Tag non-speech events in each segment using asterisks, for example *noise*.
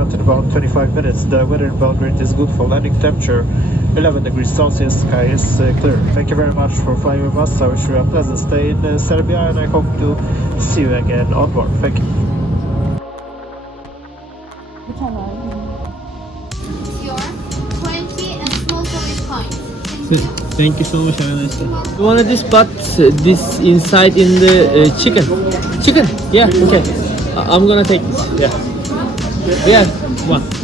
In about 25 minutes, the weather in Belgrade is good for landing temperature 11 degrees Celsius, sky is uh, clear. Thank you very much for flying with us. I wish you a pleasant stay in uh, Serbia and I hope to see you again on board. Thank you. 20 and small service points. Thank you so much. Have a nice day. You wanted this, but this inside in the uh, chicken. Chicken? Yeah. Okay. I- I'm gonna take this. Yeah. Yeah. One.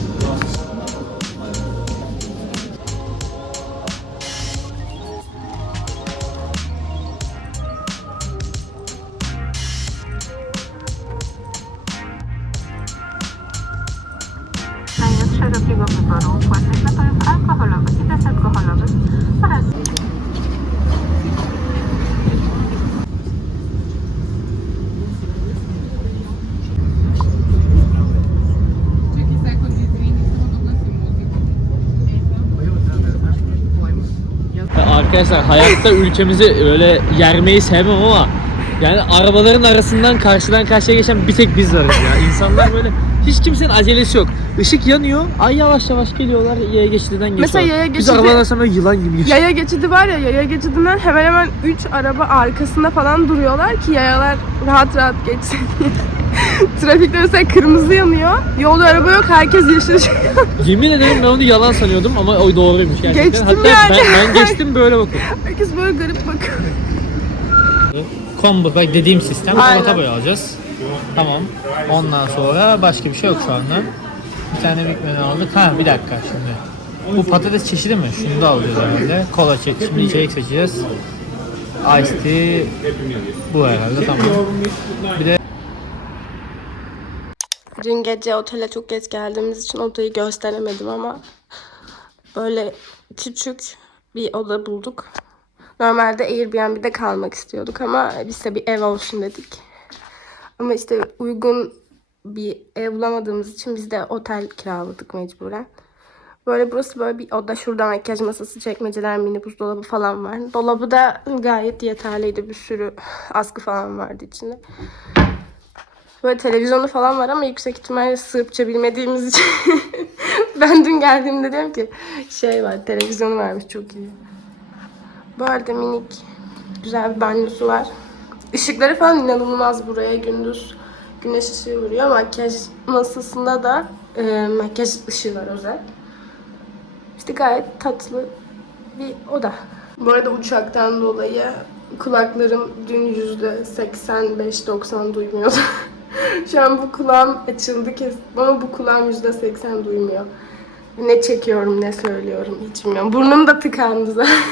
Arkadaşlar hayatta ülkemizi öyle yermeyi sevmem ama yani arabaların arasından karşıdan karşıya geçen bir tek biz varız ya. İnsanlar böyle hiç kimsenin acelesi yok. Işık yanıyor. Ay yavaş yavaş geliyorlar. Yaya geçididen geçiyorlar. Mesela yaya Biz geçidi- arabadan sonra yılan gibi geçiyoruz. Yaya geçidi var ya yaya geçidinden hemen hemen 3 araba arkasında falan duruyorlar ki yayalar rahat rahat geçsin. *laughs* *laughs* Trafikte mesela kırmızı yanıyor. Yolda araba yok herkes yeşil ışık. Yemin ederim ben onu yalan sanıyordum ama o doğruymuş gerçekten. Geçtim Hatta yani. ben, ben geçtim böyle bakın. herkes böyle garip bakıyor. Combo bak dediğim sistem Aynen. salata boyu alacağız. Tamam. Ondan sonra başka bir şey yok şu anda. Bir tane Big Mac aldık. Ha bir dakika şimdi. Bu patates çeşidi mi? Şunu da alacağız herhalde. Kola çeşidi. Şimdi içecek seçeceğiz. Ice tea. Bu herhalde tamam. Bir de Dün gece otele çok geç geldiğimiz için odayı gösteremedim ama böyle küçük bir oda bulduk. Normalde Airbnb'de kalmak istiyorduk ama biz de bir ev olsun dedik. Ama işte uygun bir ev bulamadığımız için biz de otel kiraladık mecburen. Böyle burası böyle bir oda. Şurada makyaj masası, çekmeceler, mini buzdolabı falan var. Dolabı da gayet yeterliydi. Bir sürü askı falan vardı içinde. Böyle televizyonu falan var ama yüksek ihtimalle Sırpça bilmediğimiz için *laughs* ben dün geldiğimde diyorum ki şey var televizyonu varmış çok iyi. Bu arada minik güzel bir banyosu var. Işıkları falan inanılmaz buraya gündüz güneş ışığı vuruyor. Makyaj masasında da e, makyaj ışığı var özel. İşte gayet tatlı bir oda. Bu arada uçaktan dolayı kulaklarım dün yüzde 85-90 duymuyordu. *laughs* *laughs* Şu an bu kulağım açıldı kes ama bu kulağım yüzde 80 duymuyor. Ne çekiyorum ne söylüyorum hiç bilmiyorum. Burnum da tıkandı zaten. *laughs*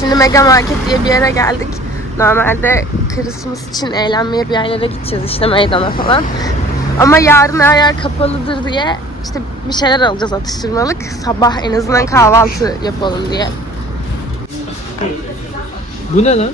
Şimdi Mega Market diye bir yere geldik. Normalde Christmas için eğlenmeye bir yerlere gideceğiz işte meydana falan. Ama yarın her yer kapalıdır diye işte bir şeyler alacağız atıştırmalık. Sabah en azından kahvaltı yapalım diye. bu ne lan?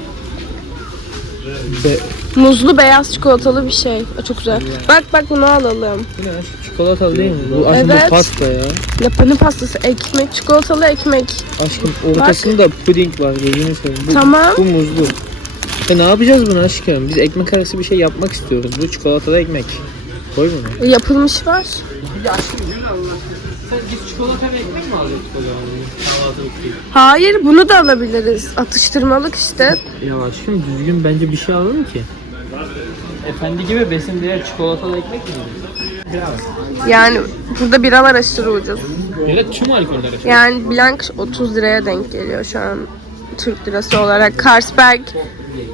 Be Muzlu beyaz çikolatalı bir şey. O çok güzel. Bak bak bunu alalım. bu ne? Çikolatalı değil mi? Bu aslında Evet. pasta ya. Lapani pastası, ekmek, çikolatalı ekmek. Aşkım ortasında puding var gözünü seveyim. Bu, Tamam. Bu muzlu. Ya ne yapacağız bunu aşkım? Biz ekmek arası bir şey yapmak istiyoruz. Bu çikolatalı ekmek. Koy bunu. Yapılmış var. Bir de aşkım yürü Allah. Sen git çikolata ve ekmek mi kahvaltılık değil? Hayır bunu da alabiliriz. Atıştırmalık işte. Ya aşkım düzgün bence bir şey alalım ki. Efendi gibi besin değer çikolatalı ekmek mi? Yani burada biralar aşırı ucuz. Da tüm alkoller aşkım. Yani Blanc 30 liraya denk geliyor şu an Türk lirası olarak. Carlsberg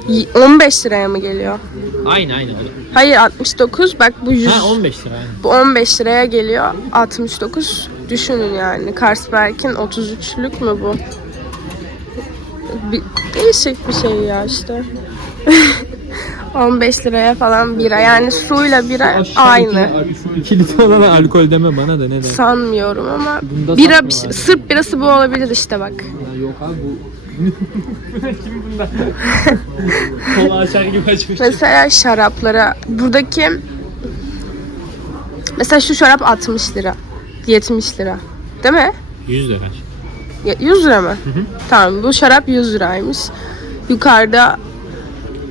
y- 15 liraya mı geliyor? Aynı aynı. Hayır 69 bak bu 100 Ha 15 lira bu 15 liraya geliyor 69 düşünün yani Carlsberg'in 33'lük mü bu? Bir, değişik bir şey ya işte. *laughs* 15 liraya falan bira yani suyla bira aynı. Şu 2 litre olan alkol deme bana da neden? Sanmıyorum ama Bunda bira şey- Sırp birası bu olabilir işte bak. Ya yok abi bu *laughs* kim bunda? Kola açar gibi açmış. Mesela şaraplara buradaki mesela şu şarap 60 lira. 70 lira. Değil mi? 100 lira. Ya- 100 lira mı? Tamam bu şarap 100 liraymış. Yukarıda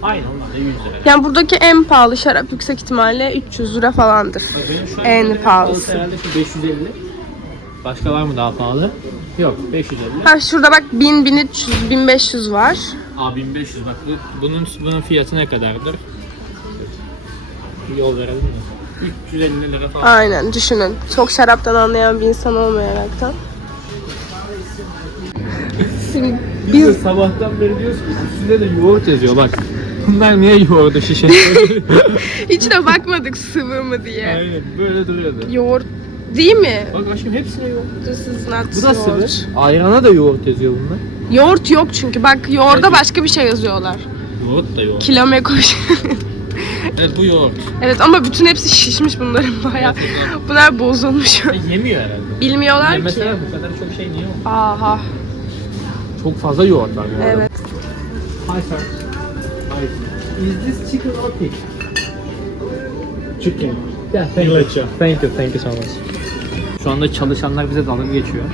Aynı onlar da 100 lira. Yani buradaki en pahalı şarap yüksek ihtimalle 300 lira falandır. Benim şu an En pahalısı. Herhalde şu 550. Başka var mı daha pahalı? Yok 550. Ha şurada bak 1000, 1300, 1500 var. Aa 1500 bak bu- bunun bunun fiyatı ne kadardır? Bir Yol verelim mi? 350 lira falan. Aynen düşünün. Çok şaraptan anlayan bir insan olmayaraktan. Biz de sabahtan beri diyoruz ki üstünde de yoğurt yazıyor bak. Bunlar niye yoğurdu şişe? hiç *laughs* de bakmadık sıvı mı diye. Aynen böyle duruyordu. Yoğurt değil mi? Bak aşkım hepsine yoğurt. This is not Bu da yoğurt. sıvı. Ayrana da yoğurt yazıyor bunlar. Yoğurt yok çünkü. Bak yoğurda başka bir şey yazıyorlar. Yoğurt da yoğurt. Kilome koş. Evet bu yoğurt. evet ama bütün hepsi şişmiş bunların baya. Bunlar bozulmuş. Ha, yemiyor herhalde. Bilmiyorlar Ya ki. mesela bu kadar çok şey niye? Aha. Çok fazla yoğurt var bu arada. Evet. Hi sir. Is this chicken or pig? Chicken. Yeah, thank you. Thank you, thank you so much. Şu anda çalışanlar bize dalga geçiyor.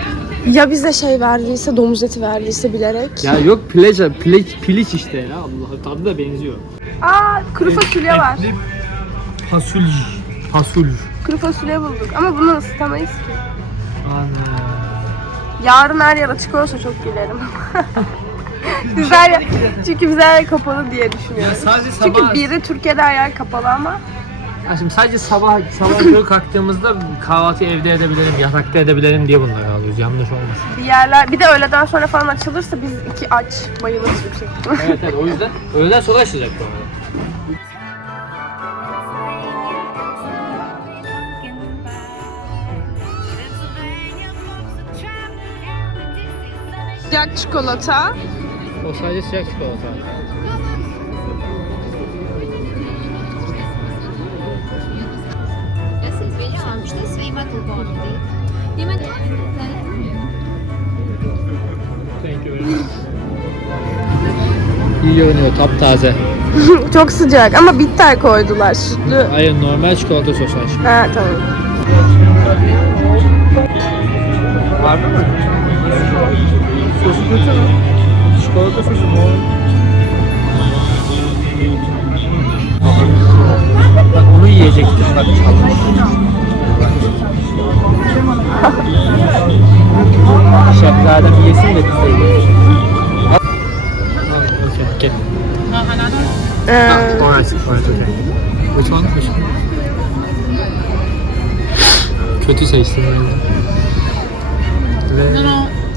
Ya bize şey verdiyse, domuz eti verdiyse bilerek. Ya yok plaj, piliç, piliç işte ya. Allah tadı da benziyor. Aa, kuru fasulye var. Fasul. Fasul. Kuru fasulye bulduk ama bunu ısıtamayız ki. Ana. Yarın her yer açık olsa çok gülerim. *laughs* yer, çünkü biz her yer kapalı diye düşünüyoruz. sadece Çünkü sabah- biri Türkiye'de her yer kapalı ama Ya şimdi sadece sabah sabah körü kalktığımızda kahvaltı evde edebilirim, yatakta edebilirim diye bunları alıyoruz. Yanlış olmasın. bir yerler bir de öğleden sonra falan açılırsa biz iki aç bayılırız yüksek. Evet evet o yüzden öğleden sonra açılacak bu arada. Sıcak çikolata. O sadece sıcak çikolata. almıştı. Sveima Tulboğlu'ydu. Değil mi? Çok sıcak ama bitter koydular, sütlü. Hayır, normal çikolata sosu sosaj. Ha, tamam. Var mı? Sosu kötü mü? Çikolata sosu mu? Bak onu yiyecektim bak çalmış. Şehzadem yesin de biz de yiyelim. Okay. Ee, Alright, alright, okay. Which one? Which one? Kötü seçtim ben. Ve...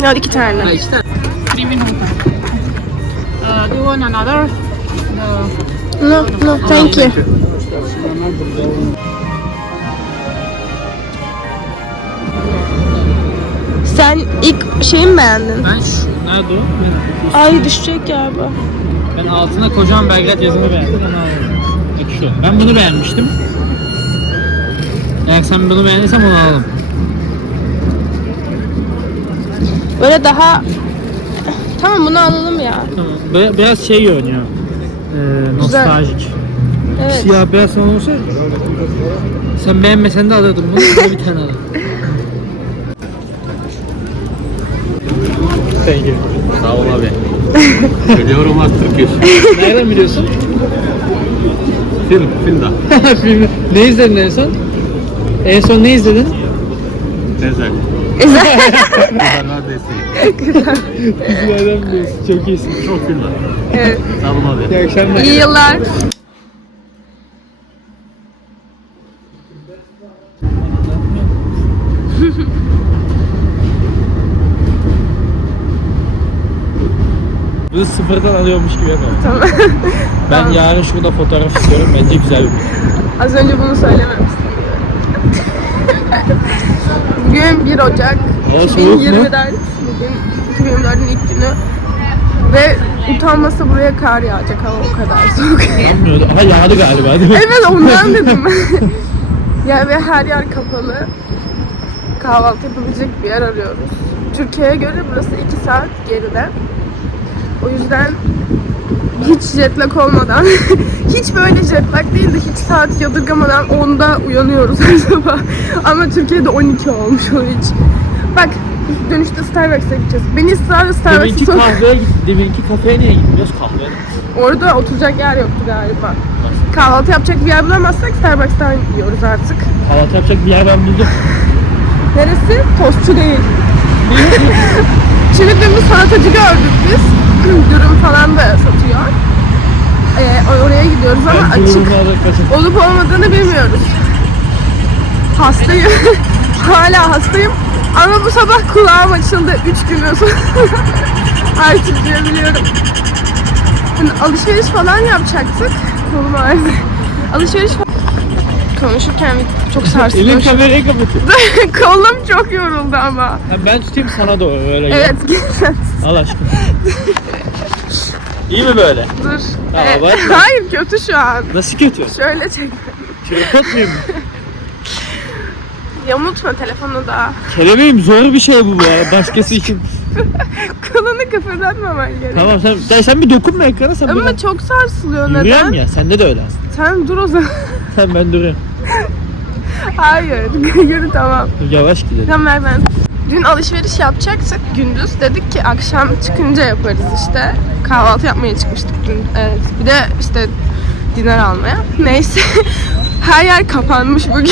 ya iki tane. Ha, iki tane. Uh, do you want another? No, no, thank you. Sen ilk şeyi mi beğendin? Ben şu, nerede o? Ben, Ay düşecek galiba. ben altına kocaman Belgrad yazını beğendim. Aldım. Bak şu. Ben bunu beğenmiştim. Eğer sen bunu beğendiysen onu alalım. Böyle daha... Tamam bunu alalım ya. Tamam. Be- biraz şey görünüyor. Ee, nostaljik. Evet. Siyah beyaz falan olsa sen beğenmesen de alırdım bunu. Böyle bir tane al. Thank you. Sağ ol abi. Biliyorum artık Türk Nereden biliyorsun? Film, film da. *laughs* Filmi. Ne izledin en son? En son ne izledin? Ezel. Güzel. Güzel desteği. Nereden biliyorsun? Çok iyisin. Çok var. evet. Sağ olun abi. İyi akşamlar. İyi yıllar. Bunu sıfırdan alıyormuş gibi yapalım. Ben yarın şurada fotoğraf istiyorum. Bence güzel bir Az önce bunu söylememiştim. *laughs* Bugün 1 Ocak Hava soğuk mu? 2024. Bugün 2024'ün ilk günü. Ve utanmasa buraya kar yağacak hava o kadar soğuk. *laughs* Yanmıyordu. Aha yağdı galiba değil mi? evet ondan *laughs* dedim. ya ve her yer kapalı. Kahvaltı yapabilecek bir yer arıyoruz. Türkiye'ye göre burası 2 saat geride. O yüzden hiç jet lag olmadan, *laughs* hiç böyle jet lag değil de hiç saat yadırgamadan 10'da uyanıyoruz *laughs* her sabah. Ama Türkiye'de 12 olmuş o hiç. Bak Dönüşte Starbucks'a gideceğiz. Beni ısrarla Starbucks'a Deminki sok. kahveye git, deminki kafeye niye gitmiyoruz kahveye? Orada oturacak yer yoktu galiba. Kahvaltı yapacak bir yer bulamazsak Starbucks'tan yiyoruz artık. Kahvaltı yapacak bir yer ben buldum. Neresi? Tostçu değil. *laughs* Dün bir salatacı gördük biz. *clears throat* Dürüm falan da satıyor. Ee, oraya gidiyoruz ama açık olup olmadığını bilmiyoruz. Hastayım. *laughs* Hala hastayım. Ama bu sabah kulağım açıldı 3 gün sonra. *laughs* Artık diyebiliyorum. Hani alışveriş falan yapacaktık. Kolum ağrıdı. Alışveriş falan... Konuşurken çok *laughs* sarsılıyor. Elin kamerayı kapatıyor. Kolum çok yoruldu ama. Ha, ben tutayım sana doğru böyle. Evet, Allah aşkına. İyi mi böyle? dur. Aa, Ee, bak. hayır kötü şu an. Nasıl kötü? Şöyle çek. Tripod muyum? Yamultma telefonu da. Kelebeğim zor bir şey bu ya başkası için. *laughs* Kolunu kıpırdatmaman gerek. tamam sen, sen, sen bir dokunma ekrana sen Ama çok sarsılıyor neden? ya sende de öyle aslında. Sen dur o zaman. Sen ben duruyorum. *laughs* Hayır. *laughs* Yürü tamam. Yavaş gidelim. Tamam ver ben. Dün alışveriş yapacaktık gündüz. Dedik ki akşam çıkınca yaparız işte. Kahvaltı yapmaya çıkmıştık dün. Evet. Bir de işte diner almaya. Neyse. *laughs* Her yer kapanmış bugün.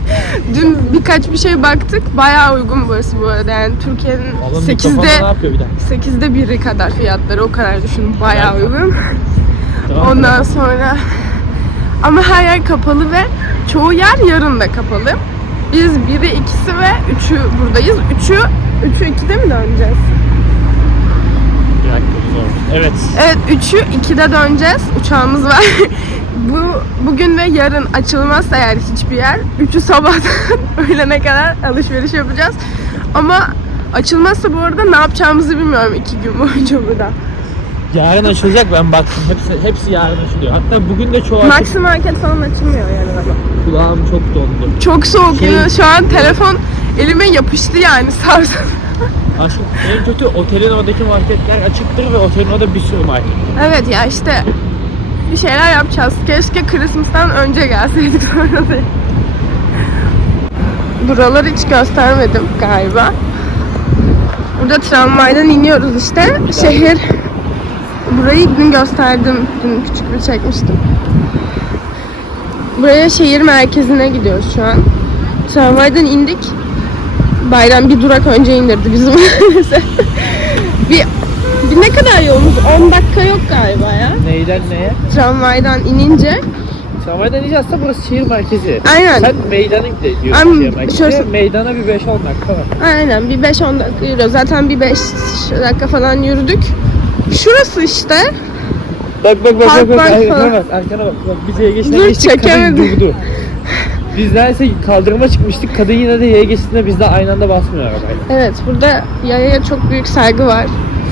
*laughs* Dün birkaç bir şey baktık. Bayağı uygun burası bu arada. Yani Türkiye'nin Oğlum mikrofonda 8'de ne yapıyor bir dakika? 8'de biri kadar fiyatları o kadar düşünün. Bayağı uygun. Tamam. Ondan sonra ama her yer kapalı ve çoğu yer yarın da kapalı. Biz biri, ikisi ve üçü buradayız. Üçü, üçü ikide mi döneceğiz? Bir. Evet. Evet, üçü ikide döneceğiz. Uçağımız var. *laughs* Bu bugün ve yarın açılmazsa eğer hiçbir yer, üçü sabahtan *laughs* öğlene kadar alışveriş yapacağız. Ama açılmazsa bu arada ne yapacağımızı bilmiyorum iki gün boyunca burada. Yarın açılacak ben baktım. Hepsi, hepsi yarın açılıyor. Hatta bugün de çoğu açık. Maxi Market falan açılmıyor yani ama. Kulağım çok dondu. Çok soğuk. Şey- ya. Şu an telefon elime yapıştı yani sarsa. *laughs* Aşkım en kötü otelin oradaki marketler açıktır ve otelin orada bir sürü market. Evet ya işte bir şeyler yapacağız. Keşke Christmas'tan önce gelseydik sonra *laughs* değil. Buraları hiç göstermedim galiba. Burada tramvaydan iniyoruz işte. Şehir Burayı dün gösterdim. Dün küçük bir çekmiştim. Buraya şehir merkezine gidiyoruz şu an. Tramvaydan indik. Bayram bir durak önce indirdi bizim *laughs* bir, bir ne kadar yolumuz? 10 dakika yok galiba ya. Neyden neye? Tramvaydan inince. Tramvaydan ineceğiz aslında burası şehir merkezi. Aynen. Sen meydana gidiyorsun Am- şehir merkezi. şurası- Meydana bir 5-10 dakika var. Aynen bir 5-10 dakika yürüyoruz. Zaten bir 5 dakika falan yürüdük. Şurası işte. Bak bak bak Park bak bak bank arkana bak arkana bak. bak biz YGS'den geçtik kadın çekemedim. durdu. Biz neredeyse kaldırıma çıkmıştık. Kadın yine de YGS'inde bizde aynı anda basmıyor arabayla. Evet burada yayaya çok büyük saygı var.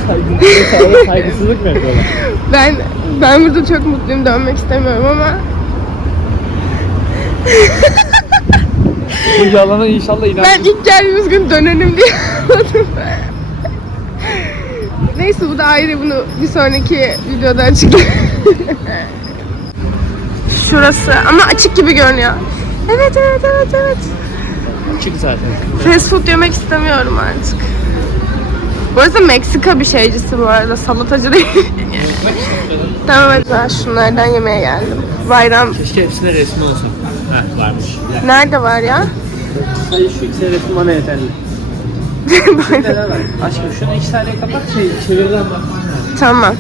Saygı, saygısızlık mı yapıyorlar? *laughs* Ben ben burada çok mutluyum dönmek istemiyorum ama Bu yalana inşallah inan. ben ilk geldiğimiz gün dönelim diye *laughs* anladım. Neyse bu da ayrı bunu bir sonraki videoda açıklayayım. Şurası ama açık gibi görünüyor. Evet evet evet evet. Çık zaten. Fast food yemek istemiyorum artık. Burası Meksika bir şeycisi bu arada. Salatacı değil. *laughs* tamam hadi ben şunlardan yemeye geldim. Bayram Keşke hepsinde resmi olsun. Heh varmış. nerede var ya? Hayır şu ikisi resmi bana yeterli. Neler var? Aşkım şunu iki saniye kapat şey çevirden bak. tamam.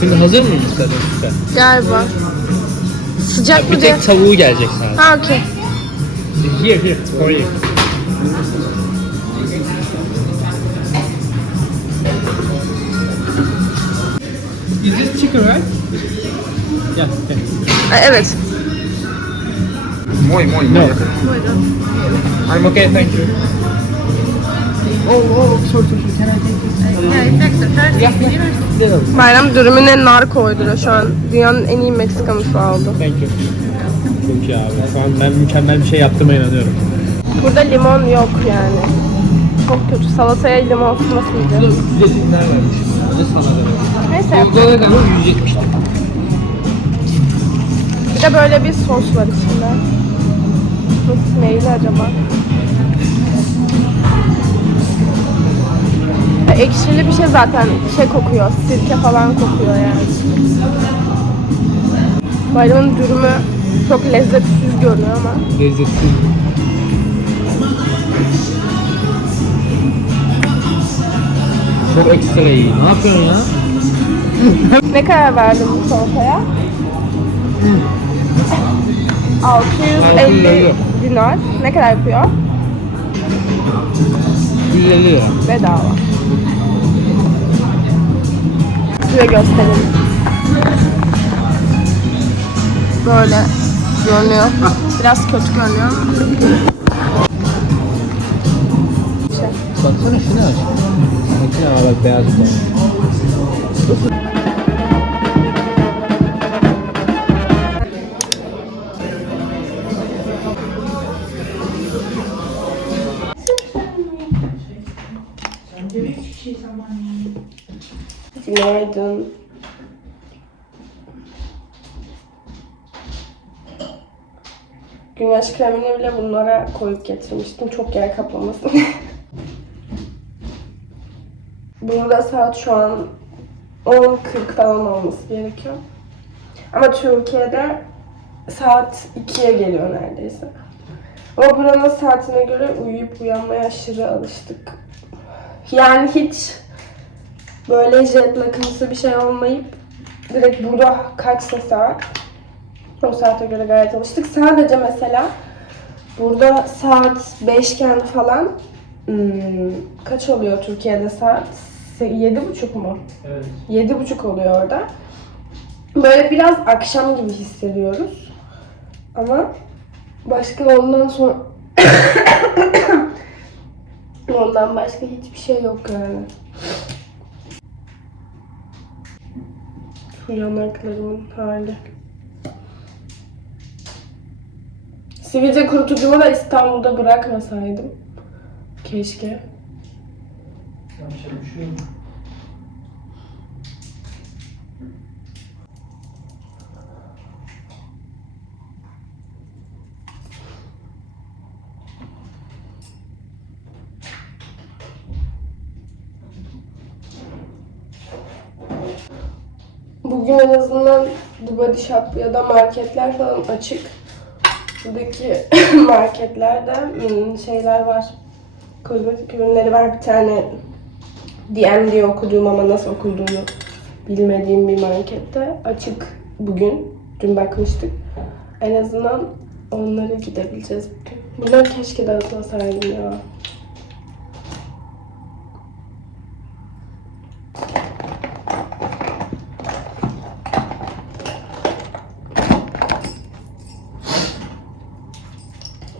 Şimdi hazır mıyız zaten? Galiba. Sıcak Bir mı diye? tek tavuğu gelecek sana. Ha okey. Here here for you. Is this chicken right? Yeah. yeah. Ha, Evet. Muy, muy, No. I'm okay, thank you. Can I take this? Bayram dürümüne nar koydular şu an. Dünyanın en iyi Meksika mutfağı oldu. Thank you. Çok iyi abi. Şu an ben mükemmel bir şey yaptığıma inanıyorum. Burada limon yok yani. Çok kötü. Salataya limon nasıl Burada yiyeceğiz? 170 lira vermiş. Ne sana da Neyse. Burada ne kadar? 170 lira. Bir de böyle bir sos var içinde. Nasıl neyli acaba? Ekşili bir şey zaten şey kokuyor. Sirke falan kokuyor yani. Bayramın dürümü çok lezzetsiz görünüyor ama. Lezzetsiz. Çok ekstra iyi. Ne yapıyorsun ya? *laughs* Ne kadar verdin bu salataya? 650 650. dinar. Ne kadar yapıyor? 150 lira. Bedava. Size gösterelim. Böyle görünüyor. Biraz kötü görünüyor. Baksana şunu aç. Makine var beyaz bir Kremini bile bunlara koyup getirmiştim. Çok yer kaplamasın. *laughs* Burada saat şu an 10.40 falan olması gerekiyor. Ama Türkiye'de saat 2'ye geliyor neredeyse. Ama buranın saatine göre uyuyup uyanmaya aşırı alıştık. Yani hiç böyle jet lagımsı bir şey olmayıp direkt burada kaçsa saat o saate göre gayet alıştık. Sadece mesela burada saat 5 iken falan hmm, kaç oluyor Türkiye'de saat? Yedi buçuk mu? Evet. Yedi buçuk oluyor orada. Böyle biraz akşam gibi hissediyoruz. Ama başka ondan sonra *coughs* ondan başka hiçbir şey yok yani. Yanaklarımın hali. Sivilce kurutucumu da İstanbul'da bırakmasaydım. Keşke. Bugün en azından The Body Shop ya da marketler falan açık. Buradaki *laughs* marketlerde hmm, şeyler var. Kozmetik ürünleri var. Bir tane DM diye okuduğum ama nasıl okunduğunu bilmediğim bir markette açık bugün. Dün bakmıştık. En azından onlara gidebileceğiz bugün. Bunları keşke dağıtmasaydım ya.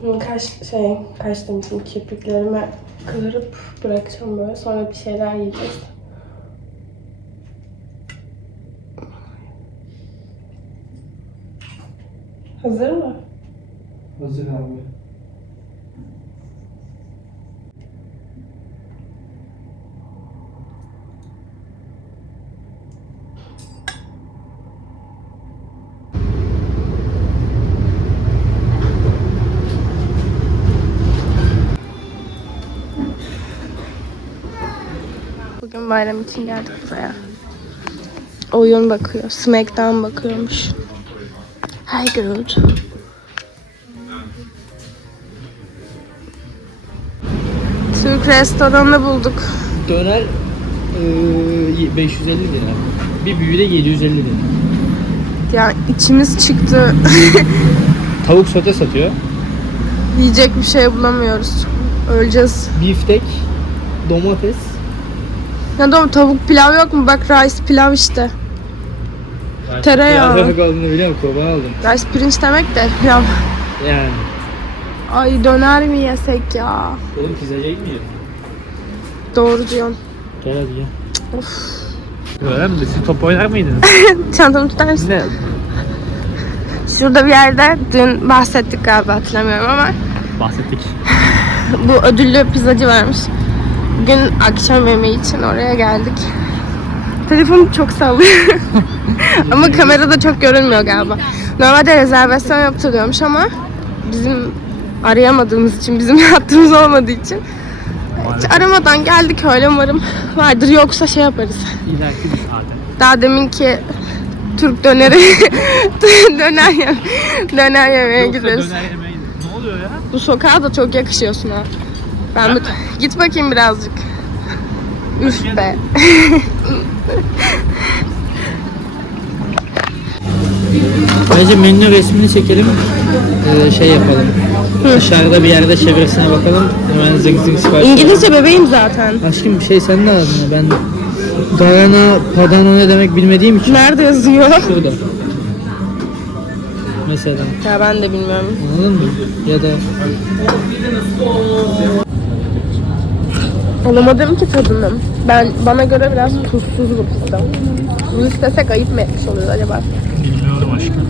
Hı, Kaş şey kaş demişim kirpiklerimi kıvırıp bırakacağım böyle sonra bir şeyler yiyeceğiz. Hazır mı? Hazır abi. Bugün bayram için geldik buraya. Oyun bakıyor. Smackdown bakıyormuş. Hi good. Türk restoranı bulduk. Döner eee, 550 lira. Bir büyüğü de 750 lira. Ya içimiz çıktı. *laughs* Tavuk sote satıyor. Yiyecek bir şey bulamıyoruz. Öleceğiz. Biftek, domates. Ya da tavuk pilav yok mu? Bak rice pilav işte. Tereyağı. Biraz aldığını biliyor musun? Kurban aldım. Rice pirinç demek de pilav. Yani. Ay döner mi yesek ya? Oğlum pizzacıya gitmiyor. Doğru diyorsun. Gel hadi gel. Of. Öyle mi? Siz top oynar mıydınız? *laughs* Çantamı tutar mısın? ne? Şurada bir yerde dün bahsettik galiba hatırlamıyorum ama Bahsettik. *laughs* bu ödüllü pizzacı varmış. Bugün akşam yemeği için oraya geldik. Telefon çok sallıyor. *laughs* ama kamerada çok görünmüyor galiba. Normalde rezervasyon yaptırıyormuş ama bizim arayamadığımız için, bizim *laughs* hattımız olmadığı için maalesef. Aramadan geldik öyle umarım vardır yoksa şey yaparız. İleriki bir saate. Daha deminki Türk döneri *laughs* döner yem döner yemeye Yoksa gideriz. döner yemeğe gidiyoruz. Ne oluyor ya? Bu sokağa da çok yakışıyorsun ha. Ben mi? git bakayım birazcık. Üf be. Bence menü resmini çekelim. Ee, şey yapalım. Dışarıda bir yerde çevresine bakalım. Hemen zıng zıng sipariş İngilizce bebeğim zaten. Aşkım bir şey sen de ağzına. Ben Garana Padano ne demek bilmediğim için Nerede yazıyor? şurada. Mesela Ya ben de bilmiyorum. anladın mı? Ya da Alamadım ki tadını. Ben bana göre biraz tuzsuz bu pizza. Bunu istesek ayıp mı etmiş oluyoruz acaba? bilmiyorum aşkım.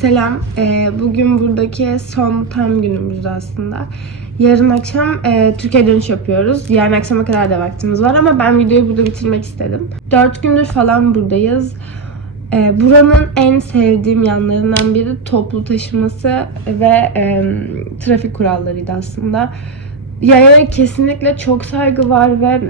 Selam. Ee, bugün buradaki son tam günümüz aslında. Yarın akşam e, Türkiye dönüş yapıyoruz. Yarın akşama kadar da vaktimiz var ama ben videoyu burada bitirmek istedim. 4 gündür falan buradayız. Ee, buranın en sevdiğim yanlarından biri toplu taşıması ve e, trafik kurallarıydı aslında. Yaya kesinlikle çok saygı var ve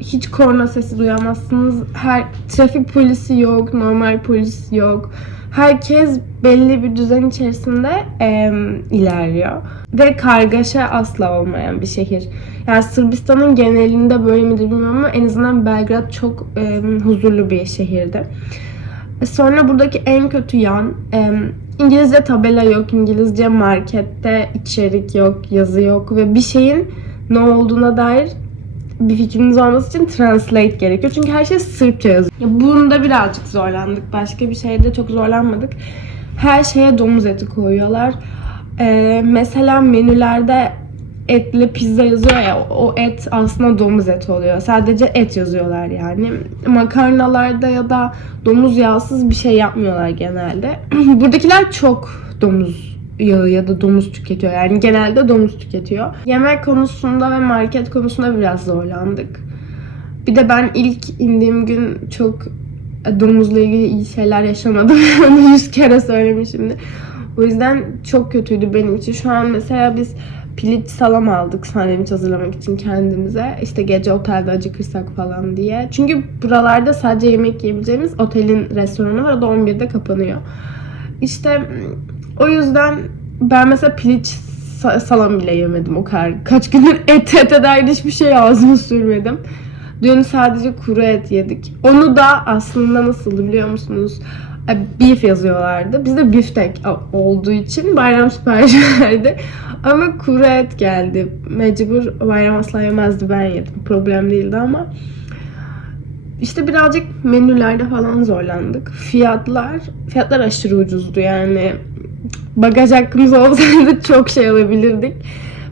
hiç korna sesi duyamazsınız. Her trafik polisi yok, normal polis yok. Herkes belli bir düzen içerisinde em, ilerliyor. Ve kargaşa asla olmayan bir şehir. Yani Sırbistan'ın genelinde böyle midir bilmiyorum ama en azından Belgrad çok em, huzurlu bir şehirdi. Sonra buradaki en kötü yan em, İngilizce tabela yok, İngilizce markette içerik yok, yazı yok ve bir şeyin ne olduğuna dair bir fikriniz olması için translate gerekiyor. Çünkü her şey Sırpça yazıyor. Ya bunda birazcık zorlandık. Başka bir şeyde çok zorlanmadık. Her şeye domuz eti koyuyorlar. Ee, mesela menülerde etli pizza yazıyor ya o et aslında domuz eti oluyor. Sadece et yazıyorlar yani. Makarnalarda ya da domuz yağsız bir şey yapmıyorlar genelde. *clears throat* Buradakiler çok domuz yağı ya da domuz tüketiyor. Yani genelde domuz tüketiyor. Yemek konusunda ve market konusunda biraz zorlandık. Bir de ben ilk indiğim gün çok domuzla ilgili iyi şeyler yaşamadım. *laughs* Onu yüz kere söylemişimdir. O yüzden çok kötüydü benim için. Şu an mesela biz piliç salam aldık sandviç hazırlamak için kendimize. İşte gece otelde acıkırsak falan diye. Çünkü buralarda sadece yemek yiyebileceğimiz otelin restoranı var. O da 11'de kapanıyor. İşte o yüzden ben mesela piliç sa- salam bile yemedim o kadar. Kaç gündür et ete dair hiçbir şey ağzıma sürmedim. Dün sadece kuru et yedik. Onu da aslında nasıldı biliyor musunuz? E, Beef yazıyorlardı. Bizde biftek olduğu için bayram siparişi verdi. *laughs* Ama kuru et geldi. Mecbur bayram asla yemezdi ben yedim. Problem değildi ama. İşte birazcık menülerde falan zorlandık. Fiyatlar, fiyatlar aşırı ucuzdu yani. Bagaj hakkımız *laughs* olsaydı çok şey alabilirdik.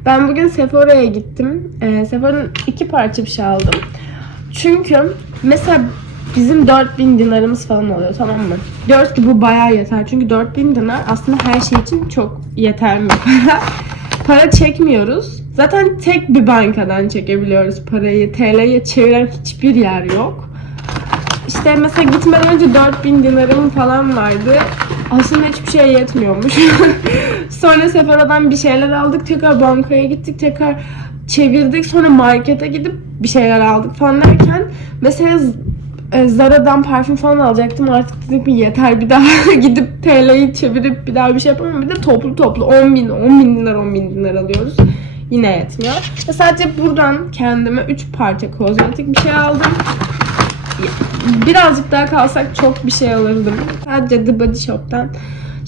Ben bugün Sephora'ya gittim. Ee, Sephora'nın iki parça bir şey aldım. Çünkü mesela bizim 4000 dinarımız falan oluyor tamam mı? Diyoruz ki bu bayağı yeter. Çünkü 4000 dinar aslında her şey için çok yeterli bir *laughs* para. Para çekmiyoruz. Zaten tek bir bankadan çekebiliyoruz parayı. TL'ye çeviren hiçbir yer yok. İşte mesela gitmeden önce 4000 dinarım falan vardı. Aslında hiçbir şey yetmiyormuş. *laughs* sonra Sephora'dan bir şeyler aldık. Tekrar bankaya gittik. Tekrar çevirdik. Sonra markete gidip bir şeyler aldık falan derken mesela Zara'dan parfüm falan alacaktım. Artık dedik ki yeter bir daha *laughs* gidip TL'yi çevirip bir daha bir şey yapamam. Bir de toplu toplu 10 bin, 10 bin dinar, 10 bin dinar alıyoruz. Yine yetmiyor. Ve sadece buradan kendime 3 parça kozmetik bir şey aldım birazcık daha kalsak çok bir şey alırdım. Sadece The Body Shop'tan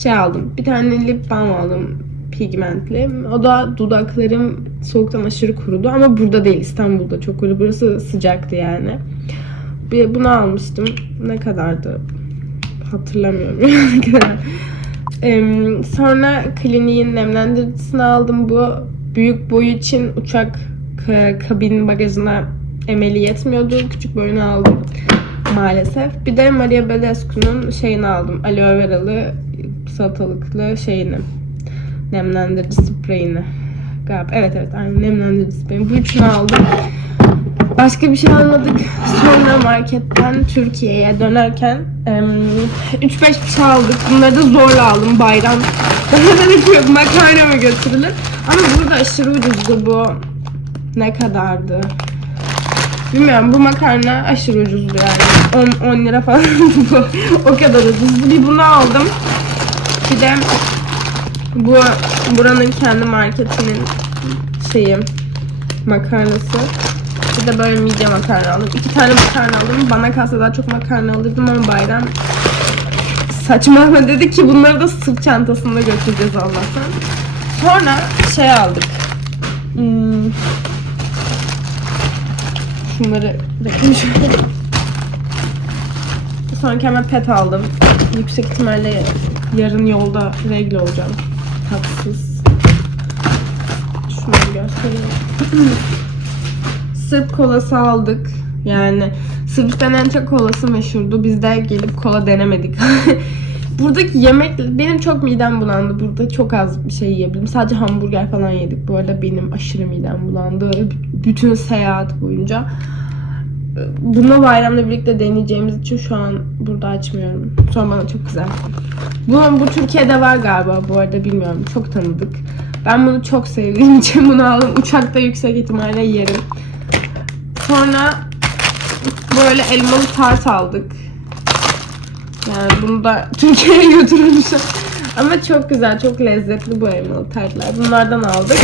şey aldım. Bir tane lip balm aldım pigmentli. O da dudaklarım soğuktan aşırı kurudu ama burada değil İstanbul'da çok kurudu. Burası sıcaktı yani. Bir bunu almıştım. Ne kadardı? Hatırlamıyorum. *laughs* Em, sonra kliniğin nemlendiricisini aldım. Bu büyük boy için uçak ka- kabin bagajına emeli yetmiyordu. Küçük boyunu aldım maalesef. Bir de Maria Badescu'nun şeyini aldım. Aloe veralı salatalıklı şeyini. Nemlendirici spreyini. Galiba. Evet evet aynı nemlendirici spreyini. Bu üçünü aldım. Başka bir şey almadık. Sonra marketten Türkiye'ye dönerken em, 3-5 bir şey aldık. Bunları da zorla aldım bayram. Bana dedik ki yok makarna mı götürülür? Ama burada aşırı ucuzdu bu. Ne kadardı? Bilmiyorum bu makarna aşırı ucuzdu yani. 10, 10 lira falan *laughs* bu. o kadar ucuzdu. Bir bunu aldım. Bir de bu buranın kendi marketinin şeyi makarnası. Bir de böyle midye makarna aldım. İki tane makarna aldım. Bana kalsa daha çok makarna alırdım ama bayram saçmalama *laughs* dedi ki bunları da sırt çantasında götüreceğiz Allah'tan. Sonra şey aldık. Hmm. Şunları bırakayım şöyle. Sonra kendime pet aldım. Yüksek ihtimalle yarın yolda regle olacağım. Tatsız. Şunu göstereyim. *clears throat* Sırp kolası aldık. Yani Sırp'tan en çok kolası meşhurdu. Biz de gelip kola denemedik. *laughs* Buradaki yemek benim çok midem bulandı. Burada çok az bir şey yiyebildim. Sadece hamburger falan yedik. Bu arada benim aşırı midem bulandı. Bütün seyahat boyunca. Bunu bayramla birlikte deneyeceğimiz için şu an burada açmıyorum. Sonra bana çok güzel. Bu, bu Türkiye'de var galiba bu arada bilmiyorum. Çok tanıdık. Ben bunu çok sevdiğim için bunu aldım. Uçakta yüksek ihtimalle yerim. Sonra böyle elmalı tart aldık. Yani bunu da *laughs* Türkiye'ye götürmüşüm. Ama çok güzel, çok lezzetli bu elmalı tartlar. Bunlardan aldık.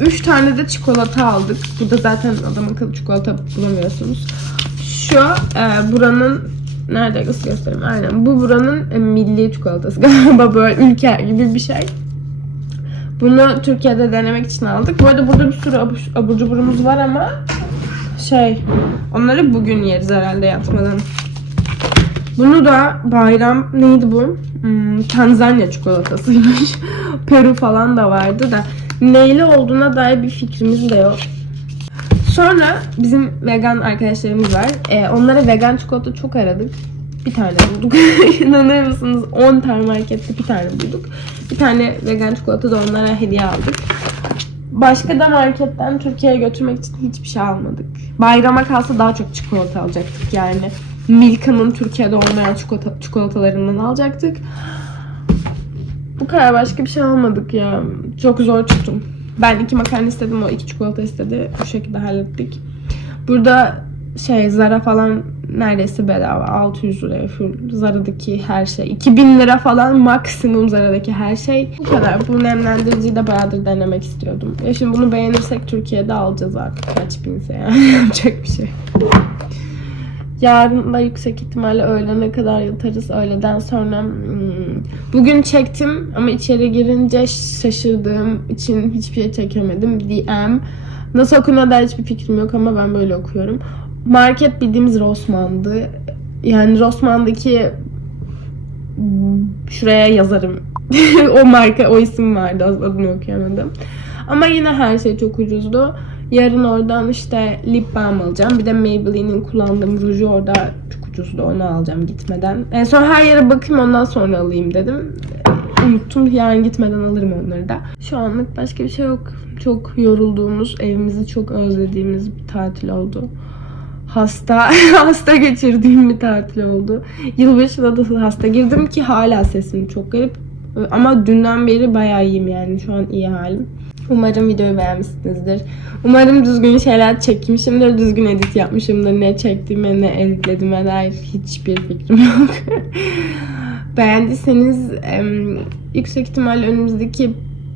3 tane de çikolata aldık. Burada zaten adam akıllı çikolata bulamıyorsunuz. Şu e, buranın nerede nasıl göstereyim? Aynen. Bu buranın e, milli çikolatası *laughs* galiba böyle ülke gibi bir şey. Bunu Türkiye'de denemek için aldık. Bu arada burada bir sürü abur, abur cuburumuz var ama şey onları bugün yeriz herhalde yatmadan. Bunu da bayram neydi bu? Hmm, Tanzanya çikolatasıymış. *laughs* Peru falan da vardı da neyle olduğuna dair bir fikrimiz de yok. Sonra bizim vegan arkadaşlarımız var. Ee, onlara vegan çikolata çok aradık. Bir tane bulduk. *laughs* İnanır mısınız? 10 tane markette bir tane bulduk. Bir tane vegan çikolata da onlara hediye aldık. Başka da marketten Türkiye'ye götürmek için hiçbir şey almadık. Bayrama kalsa daha çok çikolata alacaktık yani. Milka'nın Türkiye'de olmayan çikolata, çikolatalarından alacaktık. Bu kadar başka bir şey almadık ya. Çok zor tuttum. Ben iki makarna istedim, o iki çikolata istedi. Bu şekilde hallettik. Burada şey Zara falan neredeyse bedava. 600 liraya full Zara'daki her şey. 2000 lira falan maksimum Zara'daki her şey. Bu kadar. Bu nemlendiriciyi de bayağıdır denemek istiyordum. Ya şimdi bunu beğenirsek Türkiye'de alacağız artık. Kaç binse yani. *laughs* Yapacak bir şey. Yarın da yüksek ihtimalle öğlene kadar yatarız. Öğleden sonra hmm, bugün çektim ama içeri girince şaşırdığım için hiçbir şey çekemedim. DM. Nasıl okunuyor da hiçbir fikrim yok ama ben böyle okuyorum. Market bildiğimiz Rossmann'dı. Yani Rossmann'daki şuraya yazarım. *laughs* o marka, o isim vardı. Adını okuyamadım. Ama yine her şey çok ucuzdu. Yarın oradan işte lip balm alacağım. Bir de Maybelline'in kullandığım ruju orada çok ucuzdu. Onu alacağım gitmeden. En son her yere bakayım ondan sonra alayım dedim. Unuttum. Yarın gitmeden alırım onları da. Şu anlık başka bir şey yok. Çok yorulduğumuz, evimizi çok özlediğimiz bir tatil oldu. Hasta, *laughs* hasta geçirdiğim bir tatil oldu. Yılbaşında da hasta girdim ki hala sesim çok garip. Ama dünden beri bayağı iyiyim yani. Şu an iyi halim. Umarım videoyu beğenmişsinizdir. Umarım düzgün şeyler çekmişimdir, düzgün edit yapmışımdır. Ne çektiğime ne editlediğime dair hiçbir fikrim yok. *laughs* Beğendiyseniz yüksek ihtimalle önümüzdeki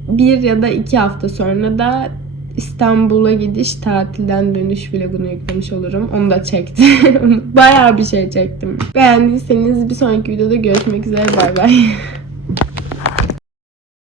bir ya da iki hafta sonra da İstanbul'a gidiş, tatilden dönüş vlogunu yüklemiş olurum. Onu da çektim. *laughs* Bayağı bir şey çektim. Beğendiyseniz bir sonraki videoda görüşmek üzere. Bay bay. *laughs*